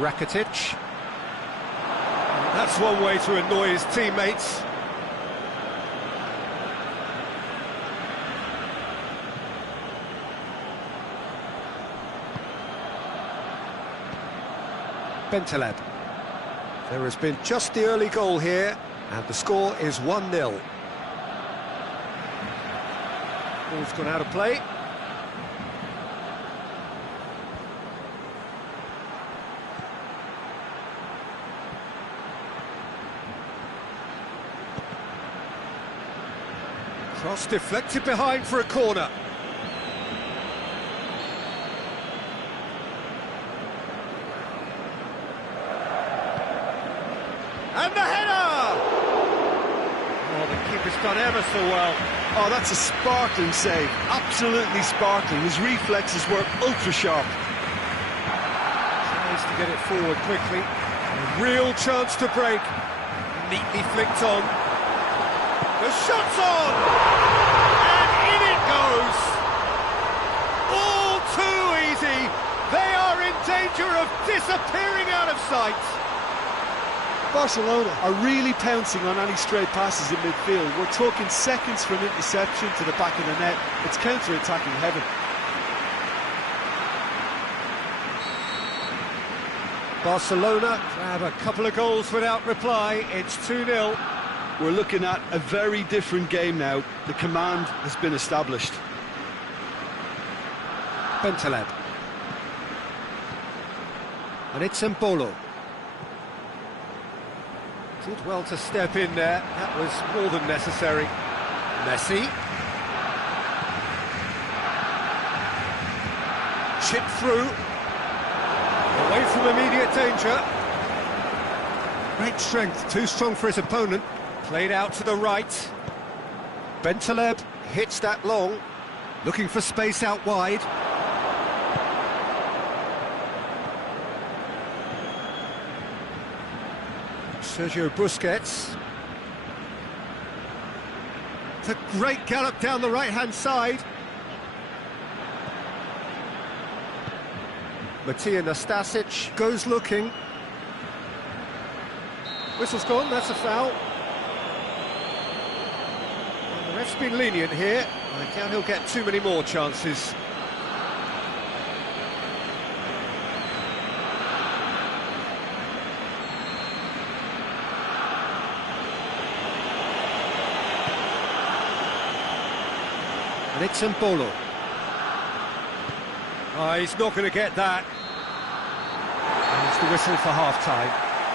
Rakitic. That's one way to annoy his teammates. Bentaleb. There has been just the early goal here, and the score is 1-0. Ball's gone out of play. Cross deflected behind for a corner. And the header! Oh, the keeper's done ever so well. Oh, that's a sparkling save. Absolutely sparkling. His reflexes were ultra-sharp. Tries to get it forward quickly. A real chance to break. Neatly flicked on. The shot's on! And in it goes! All too easy! They are in danger of disappearing out of sight! Barcelona are really pouncing on any stray passes in midfield. We're talking seconds from interception to the back of the net. It's counter-attacking heaven. Barcelona grab a couple of goals without reply. It's 2-0. We're looking at a very different game now. The command has been established. Bentaleb. And it's Mbolo. Did well to step in there. That was more than necessary. Messi. Chip through. Away from immediate danger. Great strength, too strong for his opponent. Played out to the right. Bentaleb hits that long. Looking for space out wide. Sergio Busquets. It's a great gallop down the right-hand side. Matija Nastasic goes looking. Whistle's gone, that's a foul. Well, the ref's been lenient here. I doubt he'll get too many more chances. And it's Mbolo. Oh, he's not going to get that. And it's the whistle for half-time.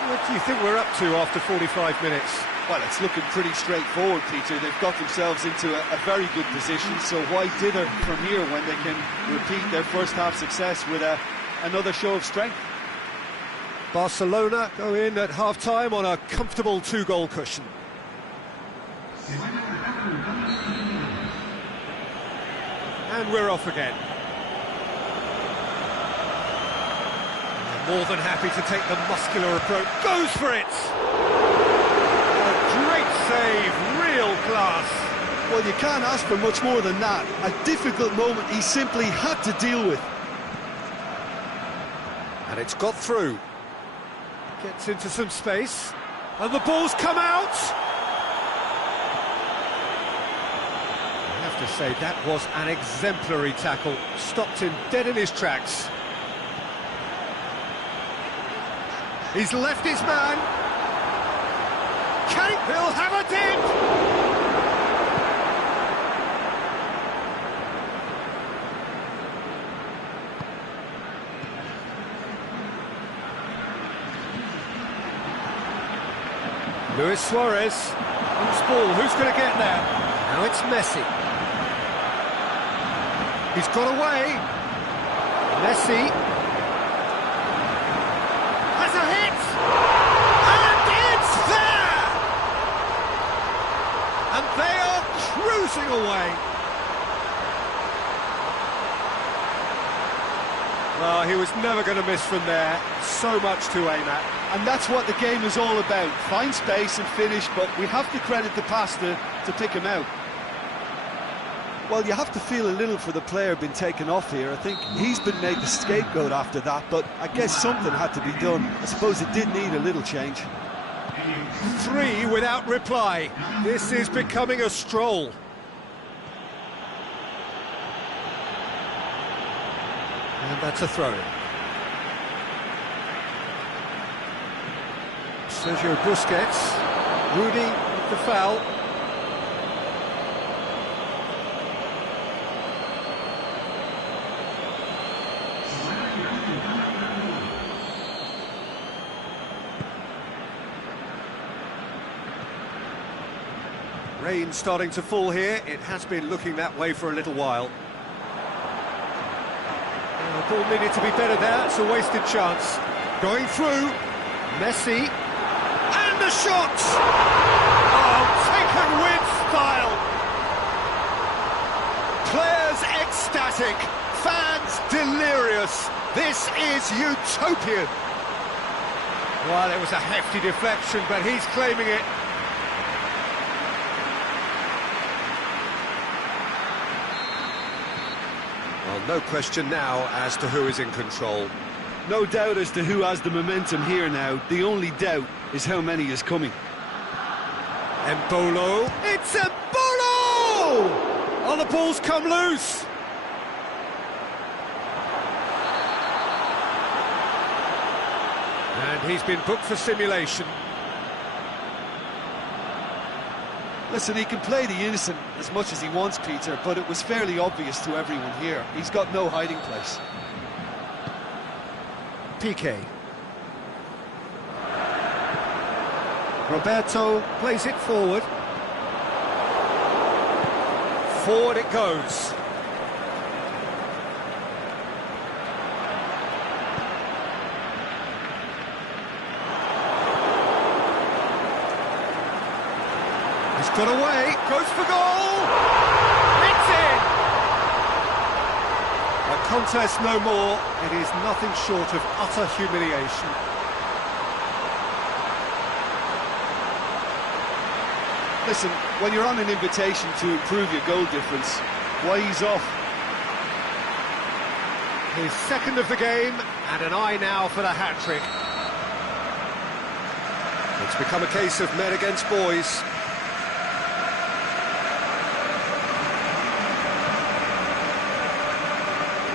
What do you think we're up to after 45 minutes? Well, it's looking pretty straightforward, Peter. They've got themselves into a very good position, so why dither from here when they can repeat their first-half success with another show of strength? Barcelona go in at half-time on a comfortable 2-goal cushion. And we're off again. They're more than happy to take the muscular approach. Goes for it! A great save, real class. Well, you can't ask for much more than that. A difficult moment he simply had to deal with. And it's got through. Gets into some space. And the ball's come out! To say that was an exemplary tackle, stopped him dead in his tracks. He's left his man. He'll have a dip. Luis Suarez. Who's ball? Who's going to get there? Now it's Messi. He's got away. Messi has a hit, and it's there. And they are cruising away. Oh, he was never going to miss from there. So much to aim at. And that's what the game is all about. Find space and finish, but we have to credit the pass to pick him out. Well, you have to feel a little for the player being taken off here. I think he's been made the scapegoat after that, but I guess something had to be done. I suppose it did need a little change. 3 without reply. This is becoming a stroll. And that's a throw-in. Sergio Busquets. Rudy with the foul. Rain starting to fall here. It has been looking that way for a little while. The ball needed to be better there. It's a wasted chance. Going through. Messi. And the shot! Oh, taken with style. Players ecstatic. Fans delirious. This is utopian. Well, it was a hefty deflection, but he's claiming it. Well, no question now as to who is in control. No doubt as to who has the momentum here now. The only doubt is how many is coming. Embolo. It's Embolo! Oh, the ball's come loose. And he's been booked for simulation. Listen, he can play the innocent as much as he wants, Peter, but it was fairly obvious to everyone here. He's got no hiding place. PK. Roberto plays it forward. Forward it goes. He's got away, goes for goal! It's in! A contest no more. It is nothing short of utter humiliation. Listen, when you're on an invitation to improve your goal difference, why he's off? His second of the game, and an eye now for the hat-trick. It's become a case of men against boys.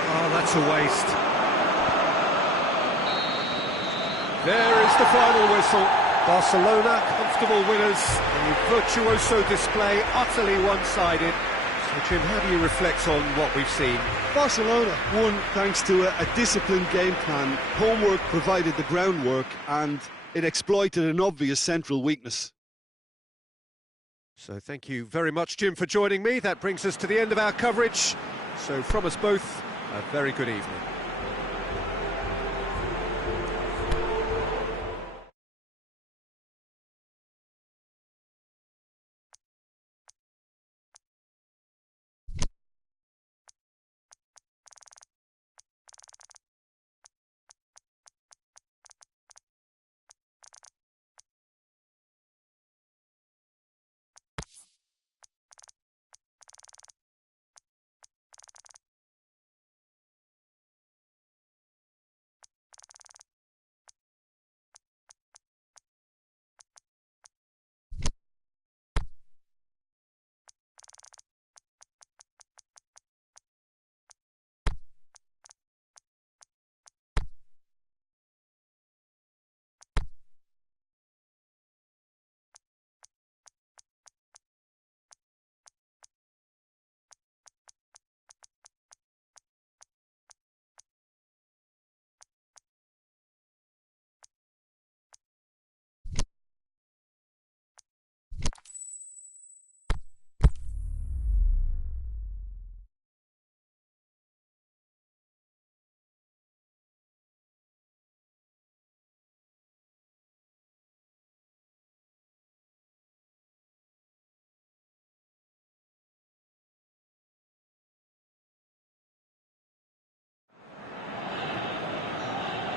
Oh, that's a waste. There is the final whistle. Barcelona, comfortable winners. A virtuoso display, utterly one-sided. So, Jim, how do you reflect on what we've seen? Barcelona won thanks to a disciplined game plan. Homework provided the groundwork, and it exploited an obvious central weakness. So thank you very much, Jim, for joining me. That brings us to the end of our coverage. So from us both, a very good evening.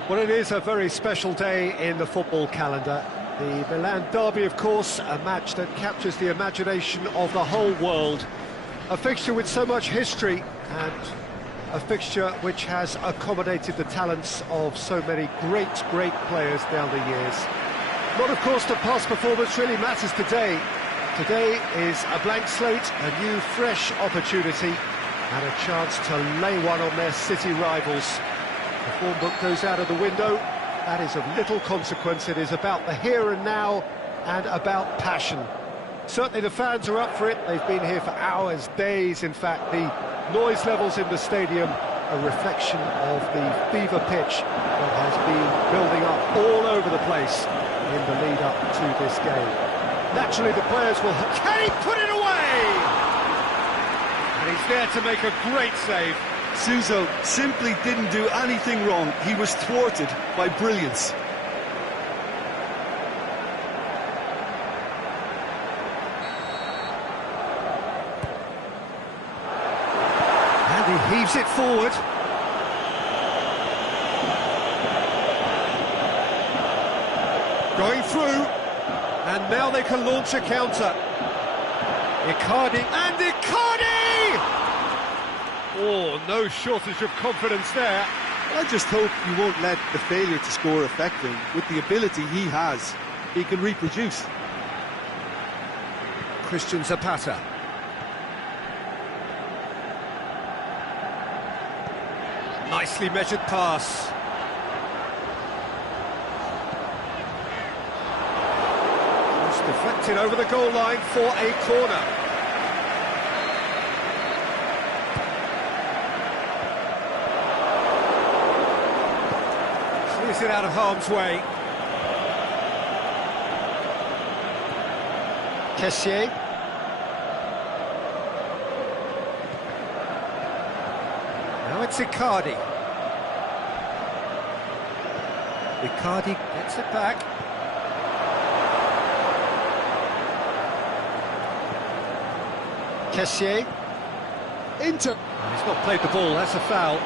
Well, it is a very special day in the football calendar. The Milan derby, of course, a match that captures the imagination of the whole world. A fixture with so much history and a fixture which has accommodated the talents of so many great players down the years. Not, of course, the past performance really matters today. Today is a blank slate, a new, fresh opportunity, and a chance to lay one on their city rivals. The form book goes out of the window. That is of little consequence. It is about the here and now and about passion. Certainly the fans are up for it. They've been here for hours, days. In fact, the noise levels in the stadium, a reflection of the fever pitch that has been building up all over the place in the lead-up to this game. Naturally, the players will... Can he put it away? And he's there to make a great save. Suso simply didn't do anything wrong. He was thwarted by brilliance. And he heaves it forward. Going through. And now they can launch a counter. Icardi. And Icardi! Oh, no shortage of confidence there. I just hope you won't let the failure to score affect him. With the ability he has, he can reproduce. Christian Zapata. Nicely measured pass. It's deflected over the goal line for a corner. Squeeze it out of harm's way. Kessié. Now it's Icardi. Icardi gets it back. Kessié. Inter. He's not played the ball, that's a foul.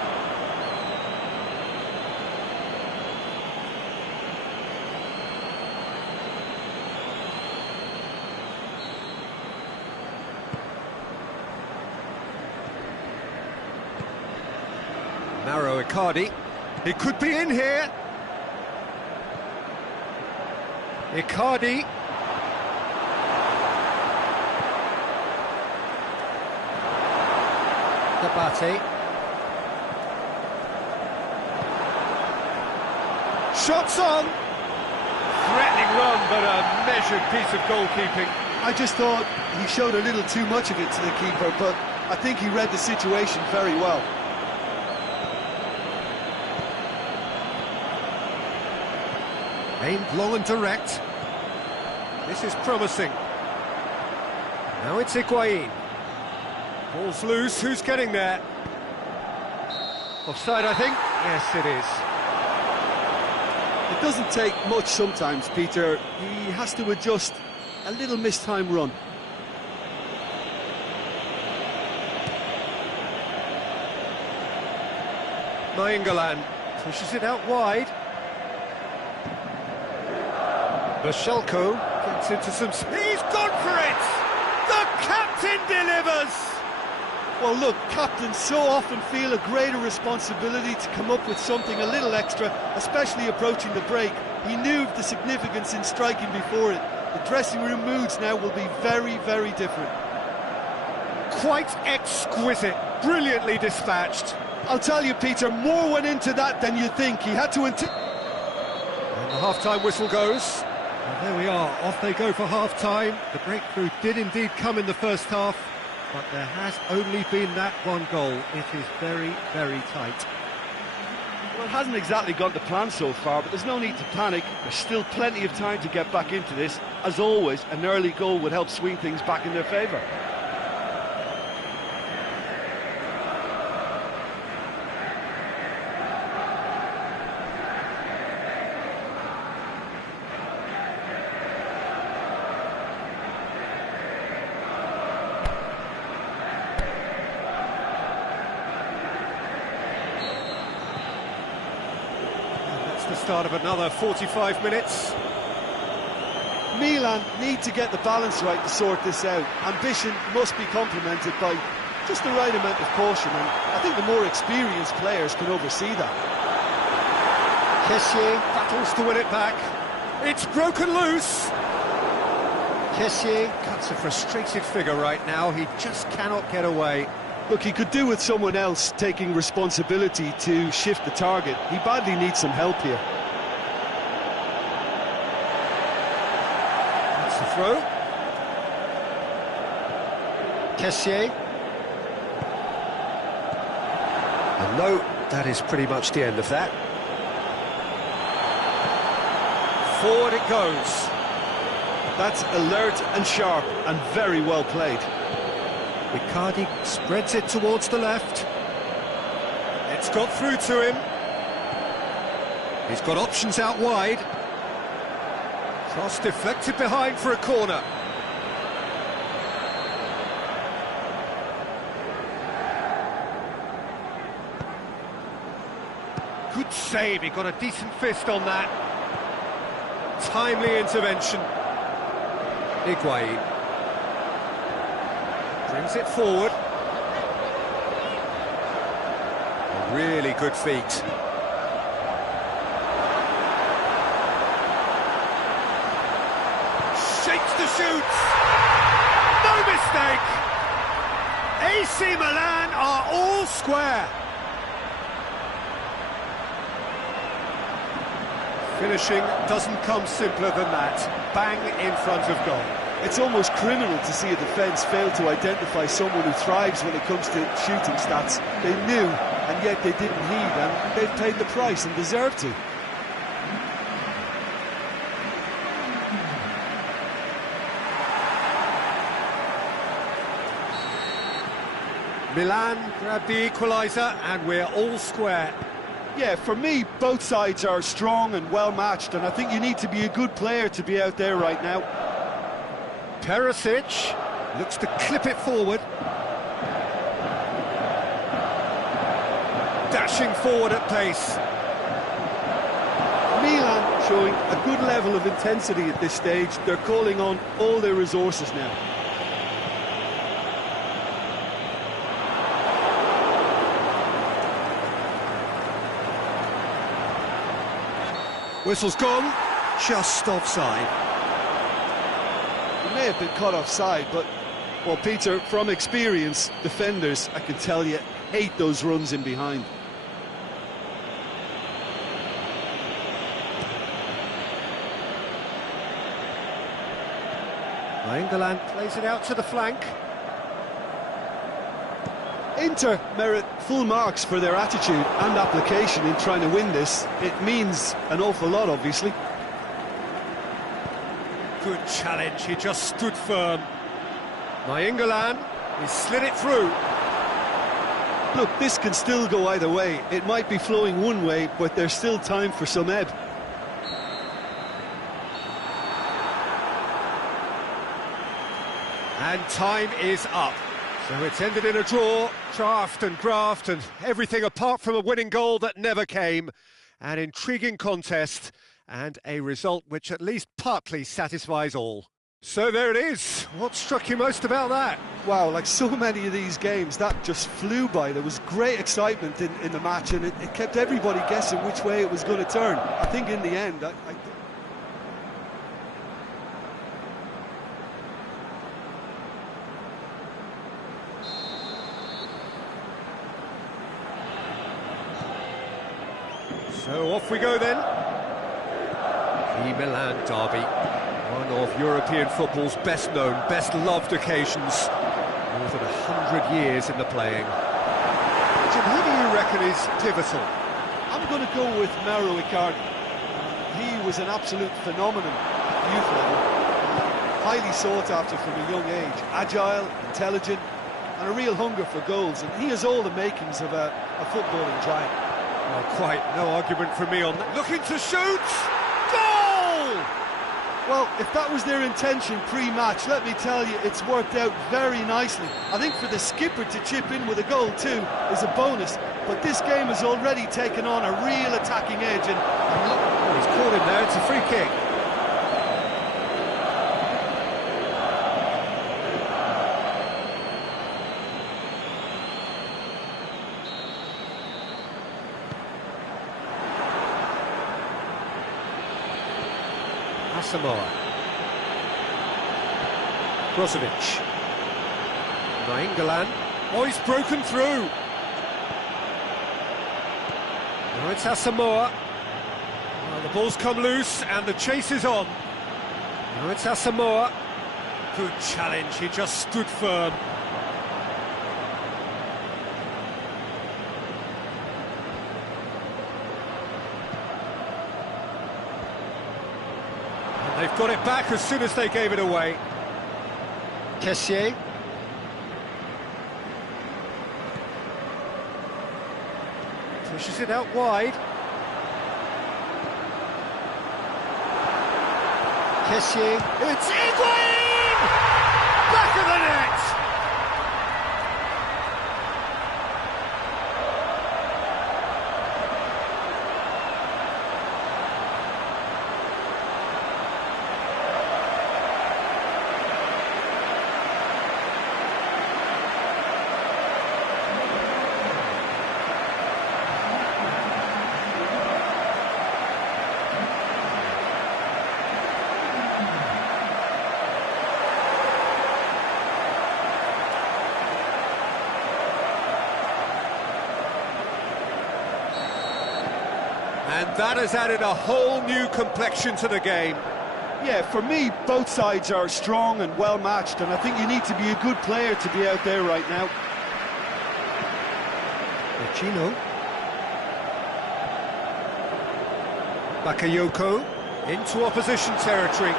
Narrow Icardi. He could be in here. Icardi. Abate. Shots on. Threatening run, but a measured piece of goalkeeping. I just thought he showed a little too much of it to the keeper, but I think he read the situation very well. Aimed long and direct. This is promising. Now it's Higuain. Ball's loose, who's getting there? Offside, I think. Yes, it is. It doesn't take much sometimes, Peter. He has to adjust a little missed-time run. Nainggolan pushes it out wide. Bashelko gets into some... He's gone for it! The captain delivers! Well, look, captains so often feel a greater responsibility to come up with something a little extra, especially approaching the break. He knew the significance in striking before it. The dressing room moods now will be very, very different. Quite exquisite, brilliantly dispatched. I'll tell you, Peter, more went into that than you think. He had to... And the half-time whistle goes. And there we are, off they go for half-time. The breakthrough did indeed come in the first half, but there has only been that one goal. It is very, very tight. Well, it hasn't exactly gone to plan so far, but there's no need to panic. There's still plenty of time to get back into this. As always, an early goal would help swing things back in their favour. The start of another 45 minutes. Milan need to get the balance right to sort this out. Ambition must be complemented by just the right amount of caution, and I think the more experienced players can oversee that. Kessié battles to win it back. It's broken loose. Kessié cuts a frustrated figure right now. He just cannot get away. Look, he could do with someone else taking responsibility to shift the target. He badly needs some help here. That's the throw. Kessié. And no, that is pretty much the end of that. Forward it goes. That's alert and sharp and very well played. Riccardi spreads it towards the left. It's got through to him. He's got options out wide. Cross deflected behind for a corner. Good save, he got a decent fist on that. Timely intervention. Higuain brings it forward. A really good feat. Shakes to shoot. No mistake. AC Milan are all square. Finishing doesn't come simpler than that. Bang in front of goal. It's almost criminal to see a defence fail to identify someone who thrives when it comes to shooting stats. They knew, and yet they didn't heed, and they've paid the price and deserve to. Milan grab the equaliser, and we're all square. Yeah, for me, both sides are strong and well matched, and I think you need to be a good player to be out there right now. Perisic looks to clip it forward. Dashing forward at pace. Milan showing a good level of intensity at this stage. They're calling on all their resources now. Whistle's gone, just offside. He may have been caught offside, but, well, Peter, from experience, defenders, I can tell you, hate those runs in behind. England plays it out to the flank. Inter merit full marks for their attitude and application in trying to win this. It means an awful lot, obviously. Good challenge, he just stood firm. England, he slid it through. Look, this can still go either way. It might be flowing one way, but there's still time for some ebb. And time is up. So it's ended in a draw, draft and graft and everything apart from a winning goal that never came. An intriguing contest and a result which at least partly satisfies all. So there it is. What struck you most about that? Wow, like so many of these games, that just flew by. There was great excitement in the match, and it kept everybody guessing which way it was going to turn. I think in the end, So off we go then. The Milan derby, one of European football's best known, best loved occasions. More than 100 years in the playing. Jim, who do you reckon is pivotal? I'm going to go with Mauro Icardi. He was an absolute phenomenon at youth level. Highly sought after from a young age. Agile, intelligent, and a real hunger for goals. And he has all the makings of a footballing giant. Well, quite no argument from me on that. Looking to shoot! Goal! Well, if that was their intention pre-match, let me tell you, it's worked out very nicely. I think for the skipper to chip in with a goal too is a bonus, but this game has already taken on a real attacking edge, and look, well, he's caught him there, it's a free kick. Asamoah. Brozovic. Nainggolan. Oh, he's broken through. Now it's Asamoah. Well, the ball's come loose and the chase is on. Now it's Asamoah. Good challenge, he just stood firm. And they've got it back as soon as they gave it away. Kessié. Pushes it out wide. Kessié. It's Higuain! Back of the net! And that has added a whole new complexion to the game. Yeah, for me, both sides are strong and well matched, and I think you need to be a good player to be out there right now. Chino. Bakayoko into opposition territory.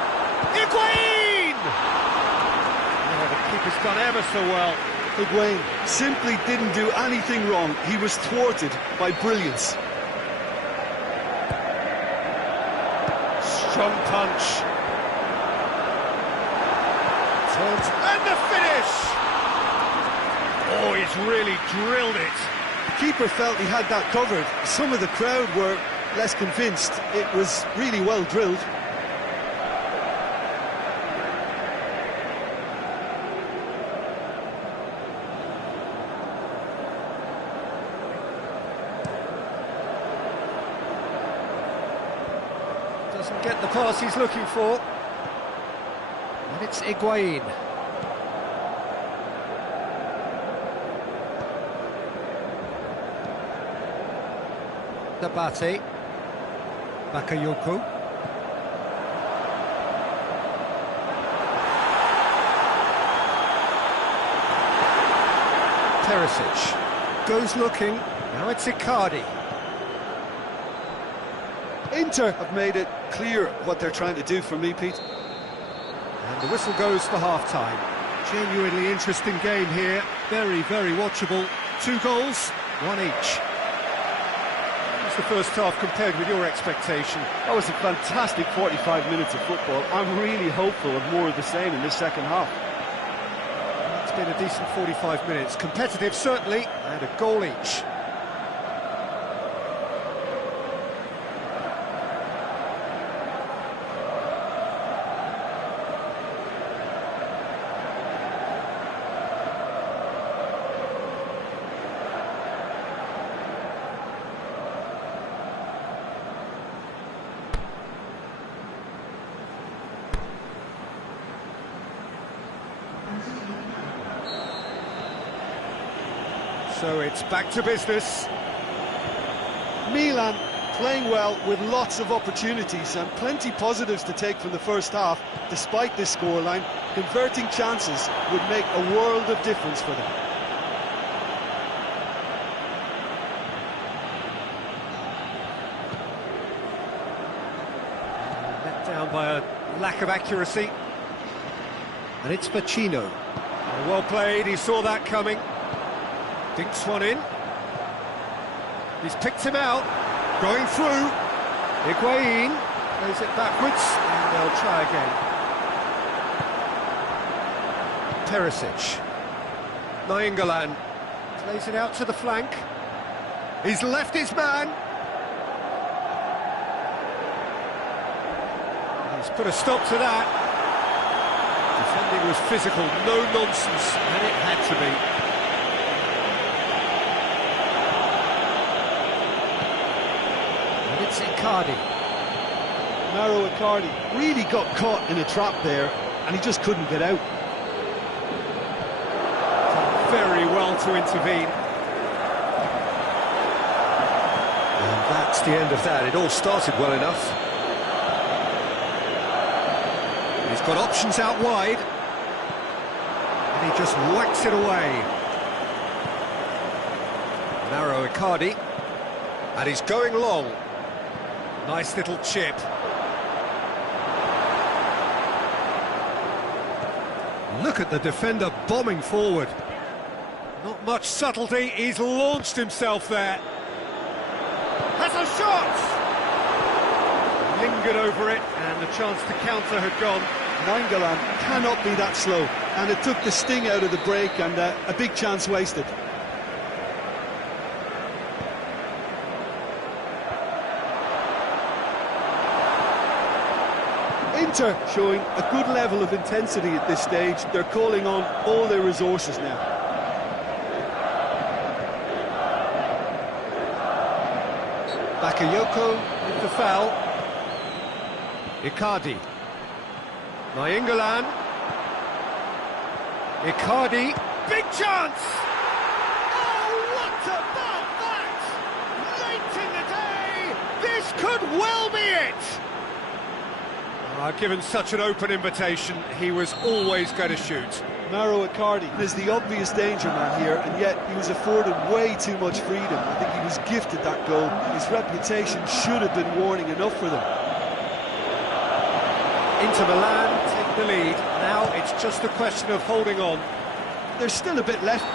Higuain! Oh, the keeper's done ever so well. Higuain simply didn't do anything wrong. He was thwarted by brilliance. Strong punch. Turns and the finish! Oh, he's really drilled it. The keeper felt he had that covered. Some of the crowd were less convinced. It was really well drilled. Doesn't get the pass he's looking for. And it's Higuain. Dabate. Bakayoko. Perisic goes looking. Now it's Icardi. Inter have made it clear what they're trying to do for me, Pete. And the whistle goes for half-time. Genuinely interesting game here. Very, very watchable. 2 goals, 1 each. How's the first half compared with your expectation? That was a fantastic 45 minutes of football. I'm really hopeful of more of the same in this second half. It's been a decent 45 minutes. Competitive, certainly, and a goal each. So it's back to business. Milan playing well with lots of opportunities and plenty positives to take from the first half. Despite this scoreline, converting chances would make a world of difference for them. Let down by a lack of accuracy. And it's Vecino. Well played, he saw that coming. Dinks one in. He's picked him out. Going through. Higuain plays it backwards, and they'll try again. Perisic. Nainggolan plays it out to the flank. He's left his man. He's put a stop to that. Defending was physical, no nonsense, and it had to be. It's Icardi. Mauro Icardi really got caught in a trap there, and he just couldn't get out. Very well to intervene. And that's the end of that. It all started well enough. He's got options out wide. And he just whacks it away. Mauro Icardi. And he's going long. Nice little chip. Look at the defender bombing forward. Not much subtlety, he's launched himself there. Has a shot! Lingered over it, and the chance to counter had gone. Nainggolan cannot be that slow, and it took the sting out of the break, and a big chance wasted. Inter showing a good level of intensity at this stage. They're calling on all their resources now. Bakayoko with the foul. Icardi. Nainggolan. Icardi. Big chance! Oh, what about that? Late in the day, this could well be it! Given such an open invitation, he was always going to shoot. Mauro Icardi is the obvious danger man here, and yet he was afforded way too much freedom. I think he was gifted that goal. His reputation should have been warning enough for them. Inter Milan take the lead. Now it's just a question of holding on. There's still a bit left.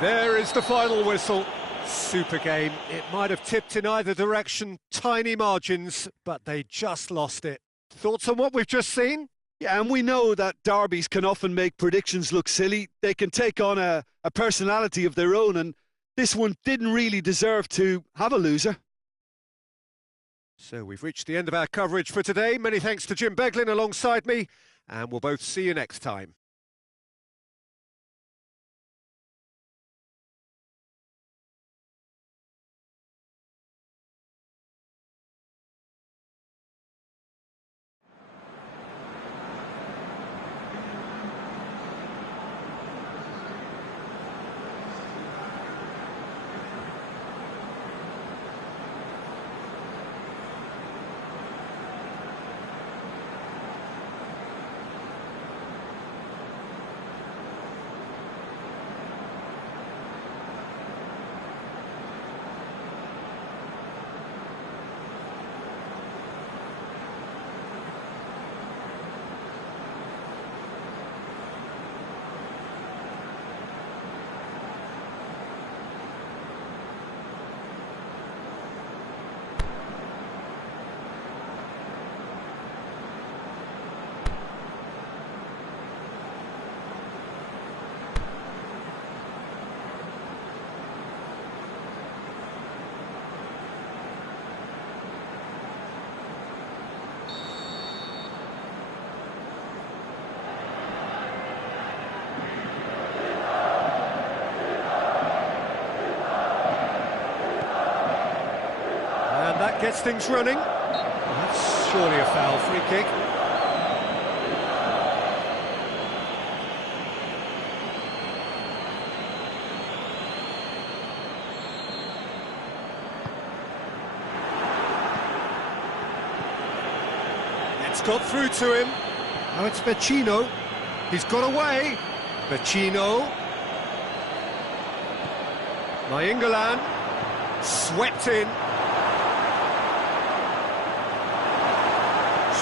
There is the final whistle. Super game. It might have tipped in either direction. Tiny margins, but they just lost it. Thoughts on what we've just seen? Yeah, and we know that derbies can often make predictions look silly. They can take on a personality of their own, and this one didn't really deserve to have a loser. So we've reached the end of our coverage for today. Many thanks to Jim Beglin alongside me, and we'll both see you next time. That gets things running. That's surely a foul. Free kick. It's got through to him. Now it's Vecino. He's got away. Vecino. Nainggolan. Swept in.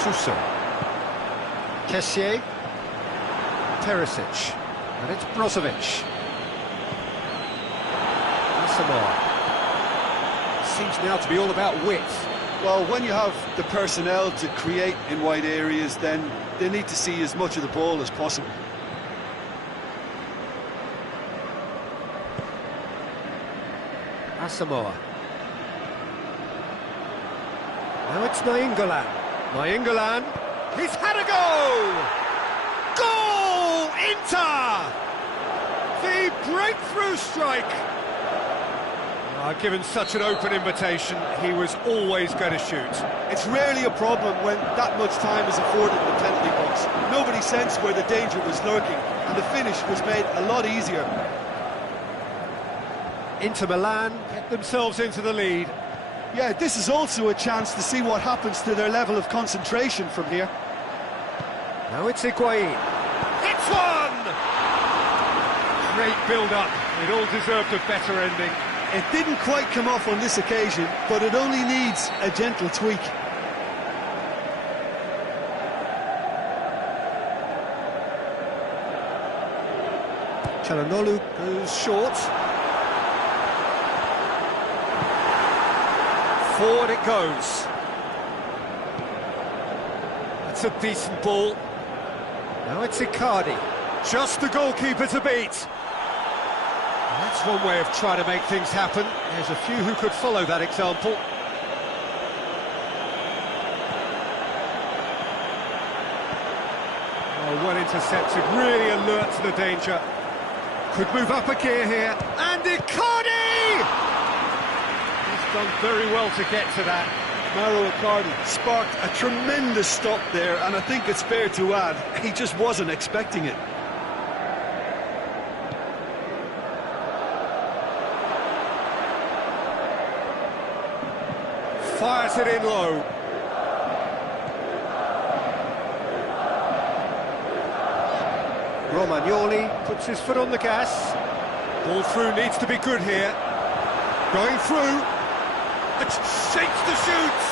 Suso, Kessié, Perisic, and it's Brozovic. Asamoah. Seems now to be all about width. Well, when you have the personnel to create in wide areas, then they need to see as much of the ball as possible. Asamoah. Now it's Nainggolan. Nainggolan, he's had a go! Goal! Inter! The breakthrough strike! Given such an open invitation, he was always going to shoot. It's rarely a problem when that much time is afforded in the penalty box. Nobody sensed where the danger was lurking, and the finish was made a lot easier. Inter Milan get themselves into the lead. Yeah, this is also a chance to see what happens to their level of concentration from here. Now it's Higuain. It's one! Great build-up. It all deserved a better ending. It didn't quite come off on this occasion, but it only needs a gentle tweak. Çalhanoğlu goes short. Forward it goes. That's a decent ball. Now it's Icardi. Just the goalkeeper to beat. That's one way of trying to make things happen. There's a few who could follow that example. Oh, well intercepted, really alert to the danger. Could move up a gear here. And Icardi! He's done very well to get to that. Mauro Icardi sparked a tremendous stop there, and I think it's fair to add, he just wasn't expecting it. Fires it in low. Romagnoli puts his foot on the gas. Ball through needs to be good here. Going through. It shakes the shoots.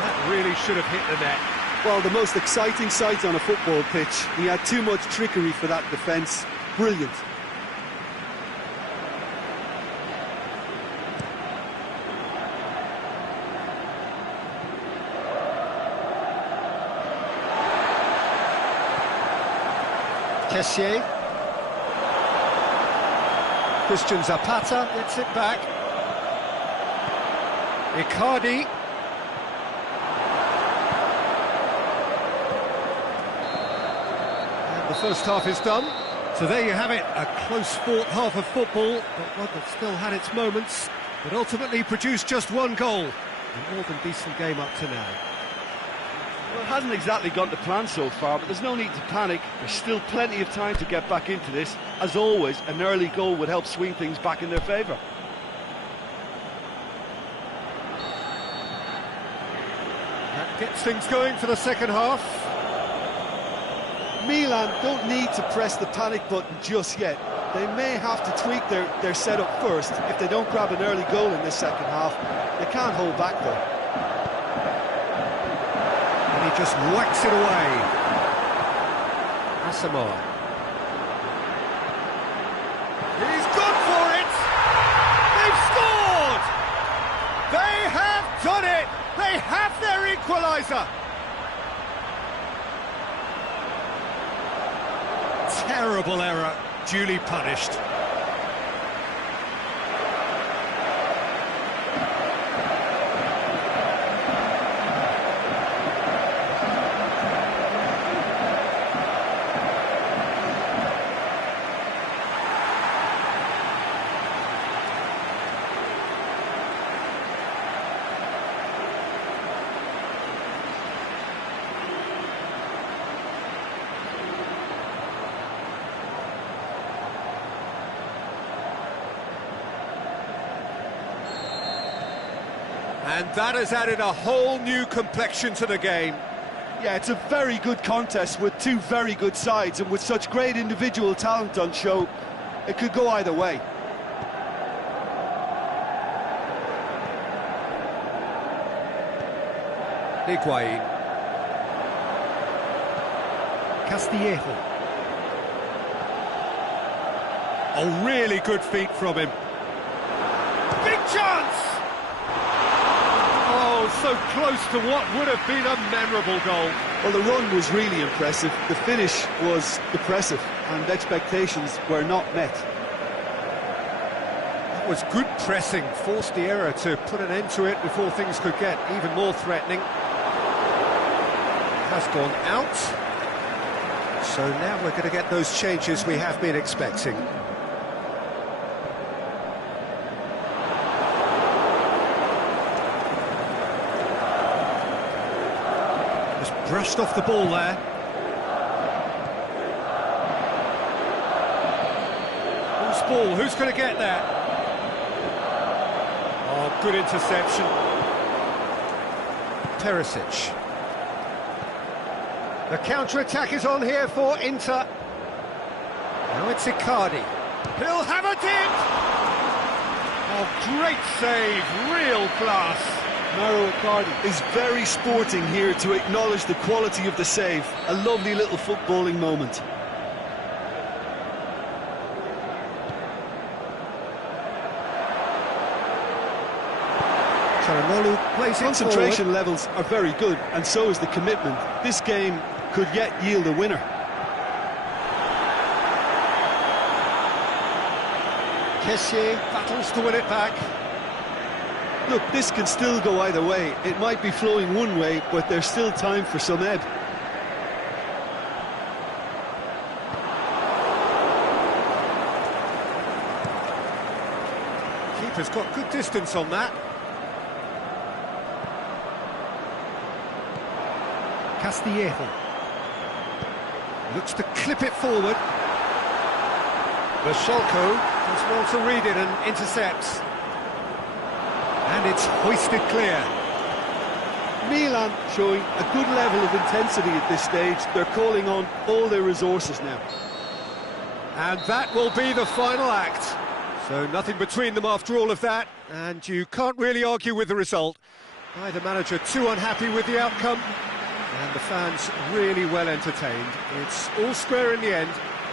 That really should have hit the net. Well, the most exciting sight on a football pitch. He had too much trickery for that defence. Brilliant. Kessié. Christian Zapata gets it back. Icardi. And the first half is done. So there you have it, a close fought half of football, but one that still had its moments, but ultimately produced just one goal. A more than decent game up to now. Well, it hasn't exactly gone to plan so far, but there's no need to panic. There's still plenty of time to get back into this. As always, an early goal would help swing things back in their favour. That gets things going for the second half. Milan don't need to press the panic button just yet. They may have to tweak their setup first if they don't grab an early goal in this second half. They can't hold back though. And he just whacks it away. Asamoah. He's gone for it! They've scored! They have done it! They have their equaliser! Terrible error, duly punished. And that has added a whole new complexion to the game. Yeah, it's a very good contest with two very good sides, and with such great individual talent on show, it could go either way. Higuain. Castillejo. A really good feat from him. Big chance! Oh, so close to what would have been a memorable goal. Well, the run was really impressive. The finish was impressive, and expectations were not met. That was good pressing, forced the error to put an end to it before things could get even more threatening. Has gone out. So now we're going to get those changes we have been expecting. Brushed off the ball there. Whose ball? Who's going to get there? Oh, good interception. Perisic. The counter-attack is on here for Inter. Now it's Icardi. He'll have a dip! Oh, great save, real class. Mauro Icardi is very sporting here to acknowledge the quality of the save. A lovely little footballing moment. Plays it Concentration forward. levels are very good, and so is the commitment. This game could yet yield a winner. Kessié battles to win it back. Look, this can still go either way. It might be flowing one way, but there's still time for some ebb. Keeper's got good distance on that. Castillejo looks to clip it forward. Basholko does well to read it and intercepts. And it's hoisted clear. Milan showing a good level of intensity at this stage. They're calling on all their resources now. And that will be the final act. So nothing between them after all of that, and you can't really argue with the result. Neither manager too unhappy with the outcome, and the fans really well entertained. It's all square in the end.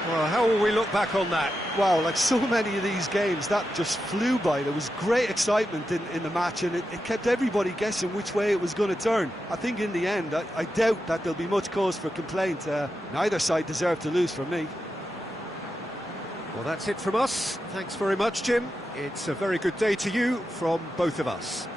Well, how will we look back on that? Wow, like so many of these games, that just flew by. There was great excitement in the match, and it kept everybody guessing which way it was going to turn. I think in the end, I doubt that there'll be much cause for complaint. Neither side deserved to lose from me. Well, that's it from us. Thanks very much, Jim. It's a very good day to you from both of us.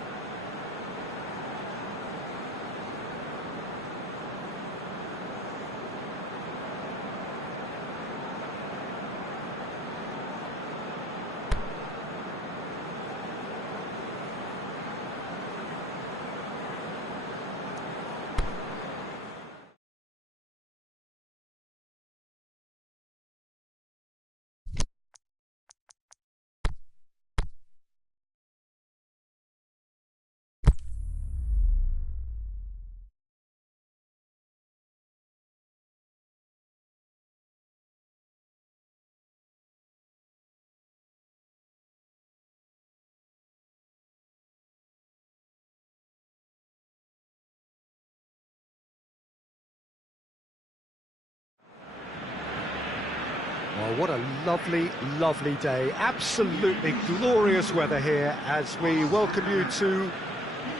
Well, what a lovely, lovely day. Absolutely glorious weather here as we welcome you to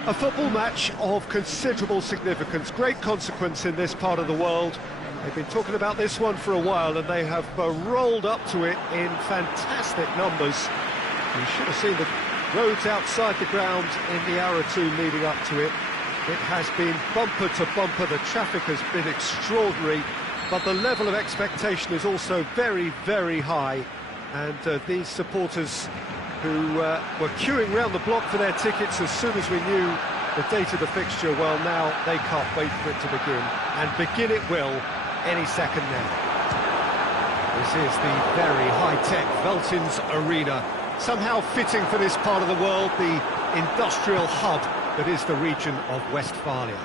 a football match of considerable significance, great consequence in this part of the world. They've been talking about this one for a while and they have rolled up to it in fantastic numbers. You should have seen the roads outside the ground in the hour or two leading up to it. It has been bumper to bumper, the traffic has been extraordinary. But the level of expectation is also very, very high. And these supporters who were queuing round the block for their tickets as soon as we knew the date of the fixture, well, now they can't wait for it to begin. And begin it will any second now. This is the very high-tech Veltins Arena, somehow fitting for this part of the world, the industrial hub that is the region of Westphalia.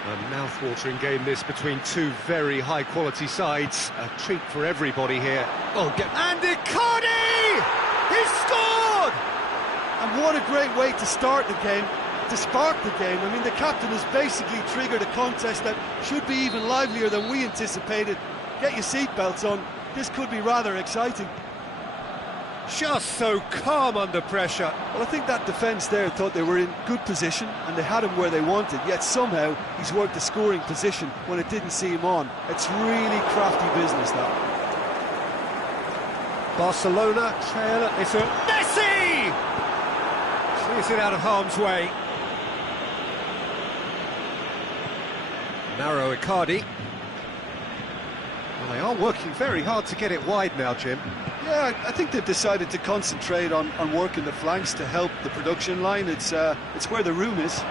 A mouth-watering game this between two very high-quality sides. A treat for everybody here. Oh, and Icardi! He scored! And what a great way to start the game, to spark the game. I mean, the captain has basically triggered a contest that should be even livelier than we anticipated. Get your seatbelts on. This could be rather exciting. Just so calm under pressure. Well, I think that defence there thought they were in good position and they had him where they wanted, yet somehow he's worked the scoring position when it didn't see him on. It's really crafty business, that. Barcelona trail. It's a Messi! Clears it out of harm's way. Narrow Icardi. Well, they are working very hard to get it wide now, Jim. Yeah, I think they've decided to concentrate on working the flanks to help the production line. It's where the room is.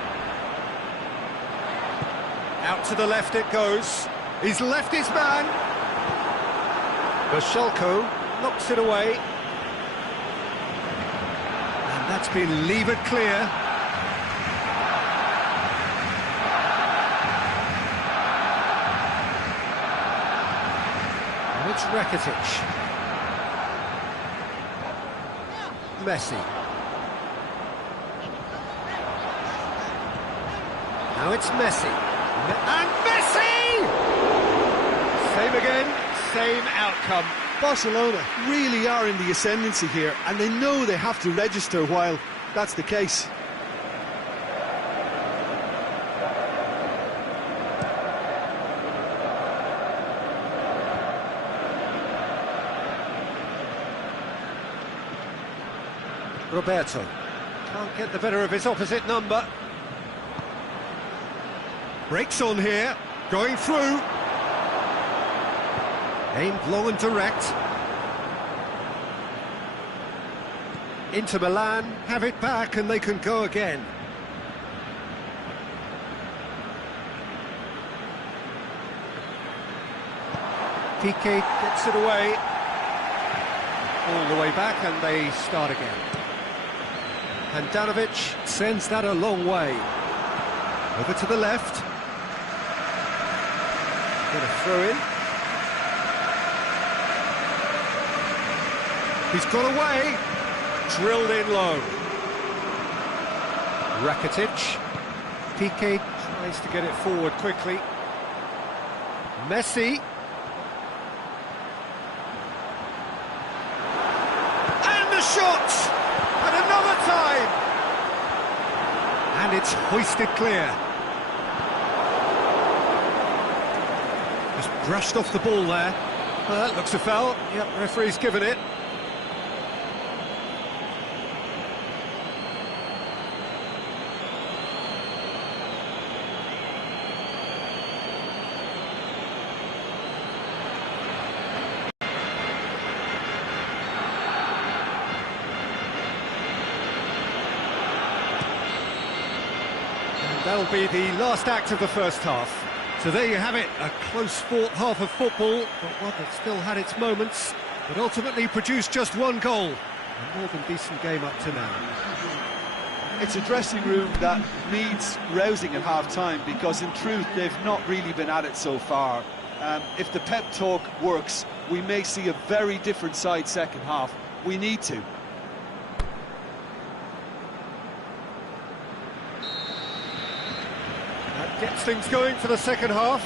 Out to the left it goes. He's left his man. Bashalko knocks it away. And that's been levered clear. And it's Rakitic. Messi. Now it's Messi. And Messi! Same again, same outcome. Barcelona really are in the ascendancy here, and they know they have to register while that's the case. Roberto can't get the better of his opposite number. Breaks on here, going through. Aimed long and direct. Inter Milan have it back and they can go again. Piqué gets it away. All the way back and they start again. Handanovic sends that a long way. Over to the left. Going to throw in. He's got away. Drilled in low. Rakitic. Piqué tries to get it forward quickly. Messi. And the shot! And another time! And it's hoisted clear. Just brushed off the ball there. Well, that looks a foul. Yep, referee's given it. That'll be the last act of the first half. So there you have it, a close-fought half of football, but one that still had its moments, but ultimately produced just one goal. A more than decent game up to now. It's a dressing room that needs rousing at half-time, because in truth they've not really been at it so far. If the pep talk works, we may see a very different side second half. We need to. Gets things going for the second half.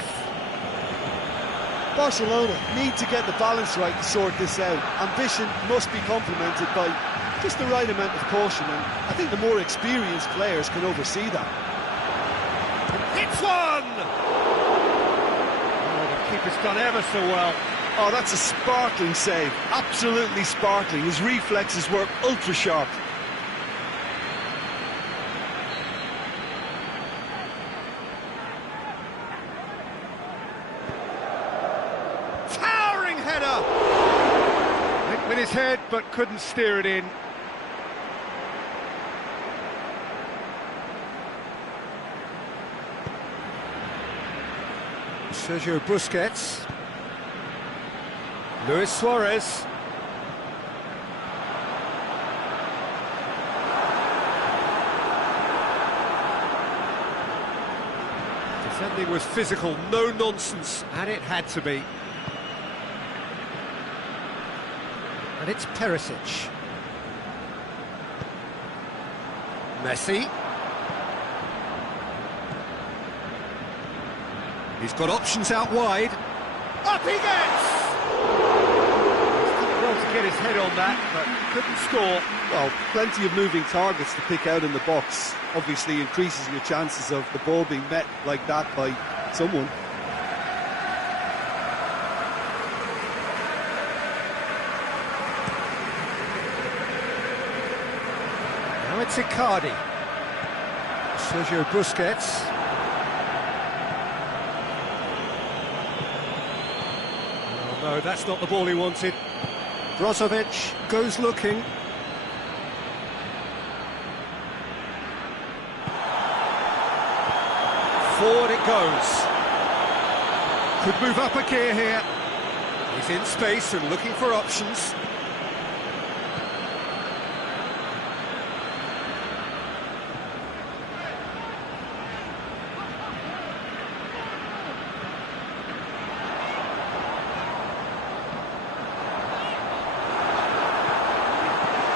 Barcelona need to get the balance right to sort this out. Ambition must be complemented by just the right amount of caution, and I think the more experienced players can oversee that. Hits one! Oh, the keeper's done ever so well. Oh, that's a sparkling save. Absolutely sparkling. His reflexes were ultra-sharp. With his head, but couldn't steer it in. Sergio Busquets. Luis Suarez. Defending was physical, no nonsense, and it had to be. And it's Perisic. Messi. He's got options out wide. Up he gets! He's done well to get his head on that, but couldn't score. Well, plenty of moving targets to pick out in the box. Obviously increases your chances of the ball being met like that by someone. Now it's Icardi. Sergio Busquets. Oh no, that's not the ball he wanted. Brozovic goes looking. Forward it goes. Could move up a gear here. He's in space and looking for options.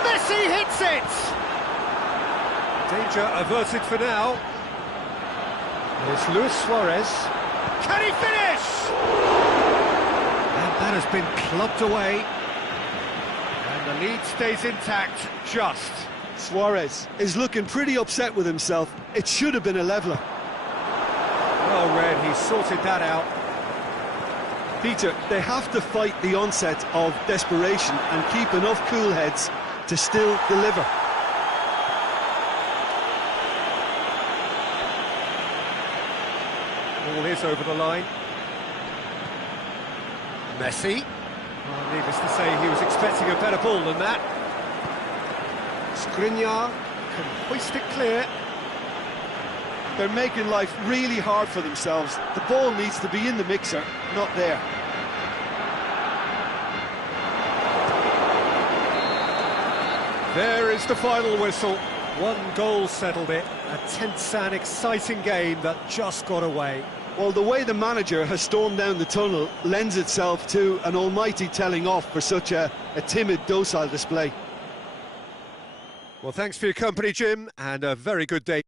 Messi hits it! Danger averted for now. Here's Luis Suarez. Can he finish? And that has been clubbed away. And the lead stays intact, just. Suarez is looking pretty upset with himself. It should have been a leveller. Well read, he sorted that out. Peter, they have to fight the onset of desperation and keep enough cool heads to still deliver. Ball is over the line. Messi. Well, needless to say, he was expecting a better ball than that. Skriniar can hoist it clear. They're making life really hard for themselves. The ball needs to be in the mixer, not there. There is the final whistle. One goal settled it. A tense and exciting game that just got away. Well, the way the manager has stormed down the tunnel lends itself to an almighty telling off for such a timid, docile display. Well, thanks for your company, Jim, and a very good day.